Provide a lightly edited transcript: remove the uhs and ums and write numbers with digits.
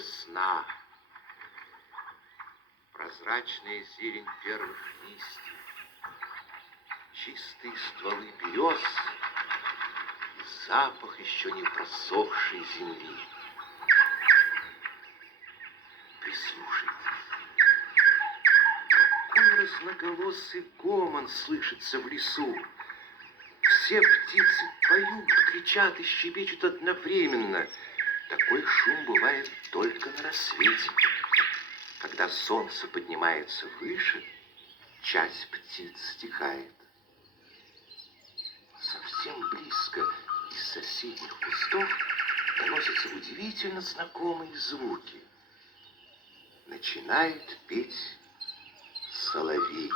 весна. Прозрачная зелень первых листьев, чистые стволы берез и запах еще не просохшей земли. Прислушайтесь, какой разноголосый гомон слышится в лесу. Все птицы поют, кричат и щебечут одновременно. Такой шум бывает только на рассвете. Когда солнце поднимается выше, часть птиц стихает. Совсем близко из соседних кустов доносятся удивительно знакомые звуки. Начинает петь соловей.